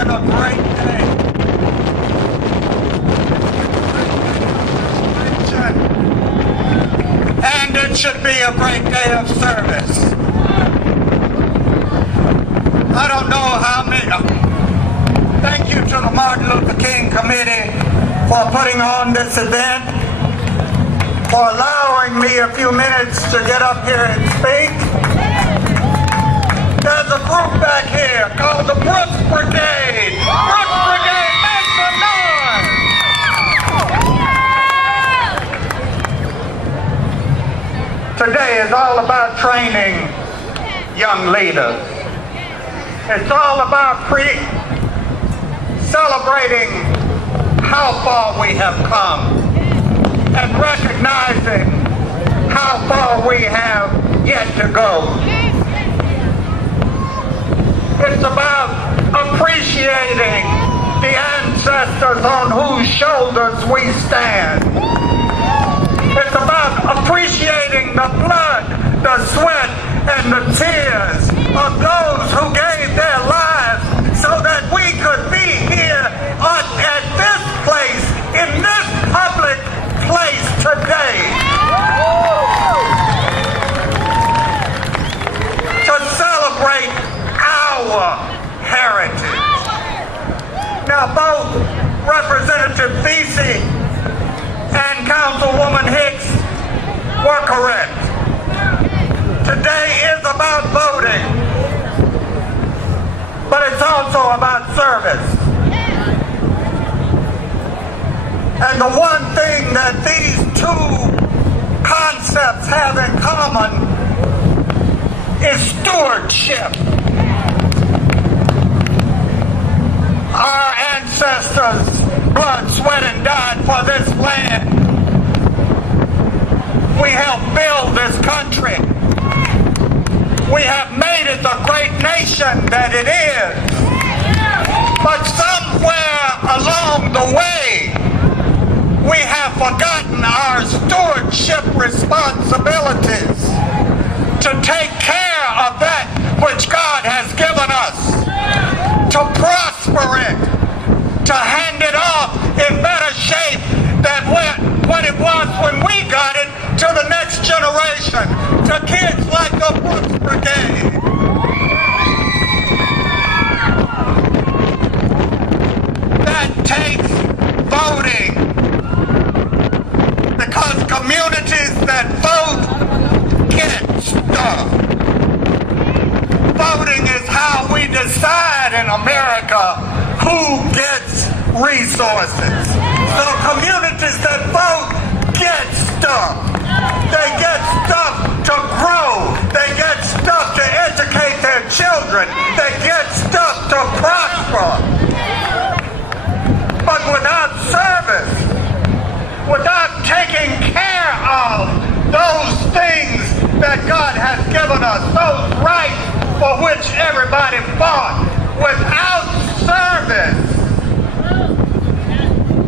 and a great day. And it should be a great day of service. I don't know how many. Thank you to the Martin Luther King Committee for putting on this event, for allowing me a few minutes to get up here and speak. There's a group back here called the Brooks Brigade. Brooks Brigade, make some noise! Today is all about training young leaders. It's all about celebrating how far we have come and recognizing how far we have yet to go. It's about appreciating the ancestors on whose shoulders we stand. It's about appreciating the blood, the sweat, and the tears of those who gave their lives so that we could be here at this place, in this public place today. To celebrate our heritage. Now both Representative Vesey and Councilwoman Hicks were correct. Today is about voting, but it's also about service. And the one thing that these two concepts have in common is stewardship. Our ancestors' blood, sweat, and died for this land. We helped build this country. We have made it the great nation that it is. But somewhere along the way, we have forgotten our stewardship responsibilities to take care of that which God has given us, to prosper it, to hand it off in better shape than what it was when we got it to the next generation, to kids like the Brooks Brigade. That takes voting, because communities that vote get stuff. Voting is how we decide in America who gets resources. So communities that vote get stuff. They get stuff to grow. They get stuff to educate their children. They get stuff to prosper. But without service, without taking care of those things that God has given us, those rights for which everybody fought, without service,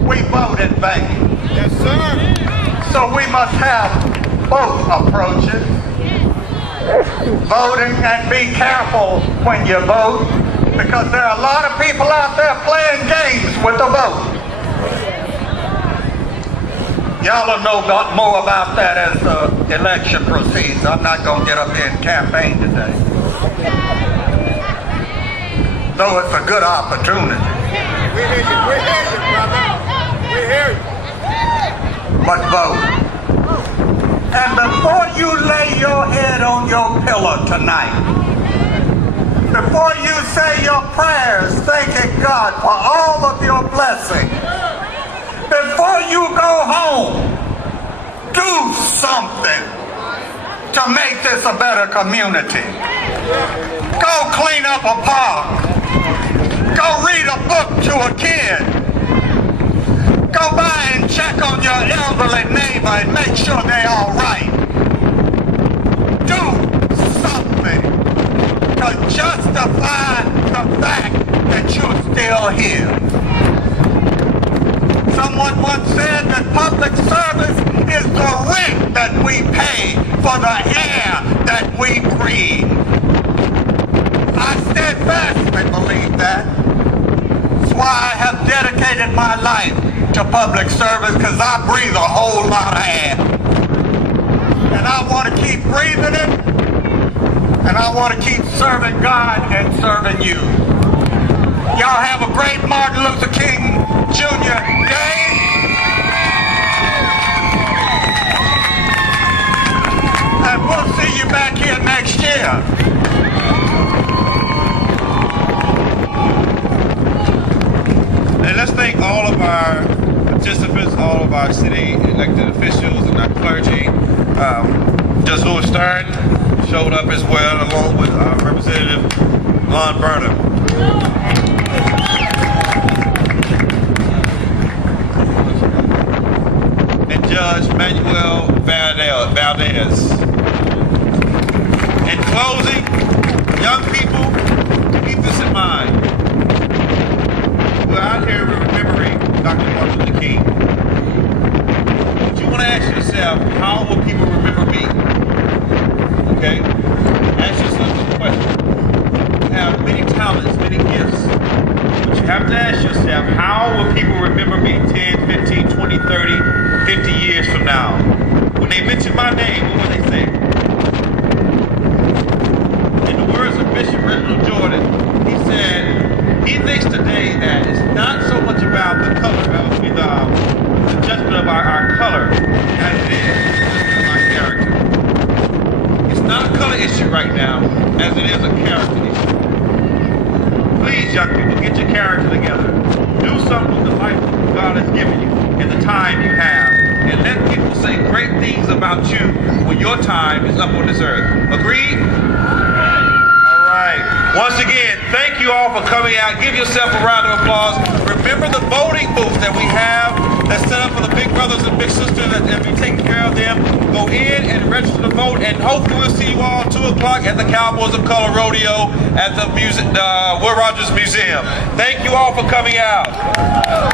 we vote in vain. Yes, sir. So we must have both approaches. Voting, and be careful when you vote, because there are a lot of people out there playing games with the vote. Y'all will know more about that as the election proceeds. I'm not going to get up here and campaign today. Though it's a good opportunity. We hear you, brother. We hear you. But vote. And before you lay your head on your pillow tonight, before you say your prayers thanking God for all of your blessings, before you go home, do something to make this a better community. Go clean up a park. Go read a book to a kid. Go by and check on your elderly neighbor and make sure they're all right. Do something to justify the fact that you're still here. Someone once said that public service is the rent that we pay for the air that we breathe. I steadfastly believe that. dedicated my life to public service because I breathe a whole lot of air. And I want to keep breathing it, and I want to keep serving God and serving you. Y'all have a great Martin Luther King Jr. Day. And we'll see you back here next year. And let's thank all of our participants, all of our city elected officials and our clergy. Judge Louis Stern showed up as well, along with Representative Lon Burnham. And Judge Manuel Valdez. In closing, young people, keep this in mind. We're out here remembering Dr. Martin Luther King. But you want to ask yourself, how will people remember me? Okay? Ask yourself this question. You have many talents, many gifts. But you have to ask yourself, how will people remember me 10, 15, 20, 30, 50 years from now? When they mention my name, what will they say? In the words of Bishop Reginald Jordan, he said, he thinks today that it's not so much about the color, the judgment of our color, as it is our character. It's not a color issue right now, as it is a character issue. Please, young people, get your character together. Do something with the life God has given you and the time you have. And let people say great things about you when your time is up on this earth. Agreed? All right. Once again, thank you all for coming out. Give yourself a round of applause. Remember the voting booth that we have that's set up for the big brothers and big sisters that we take care of them. Go in and register to vote, and hopefully we'll see you all 2 o'clock at the Cowboys of Color Rodeo at the Will Rogers Museum. Thank you all for coming out.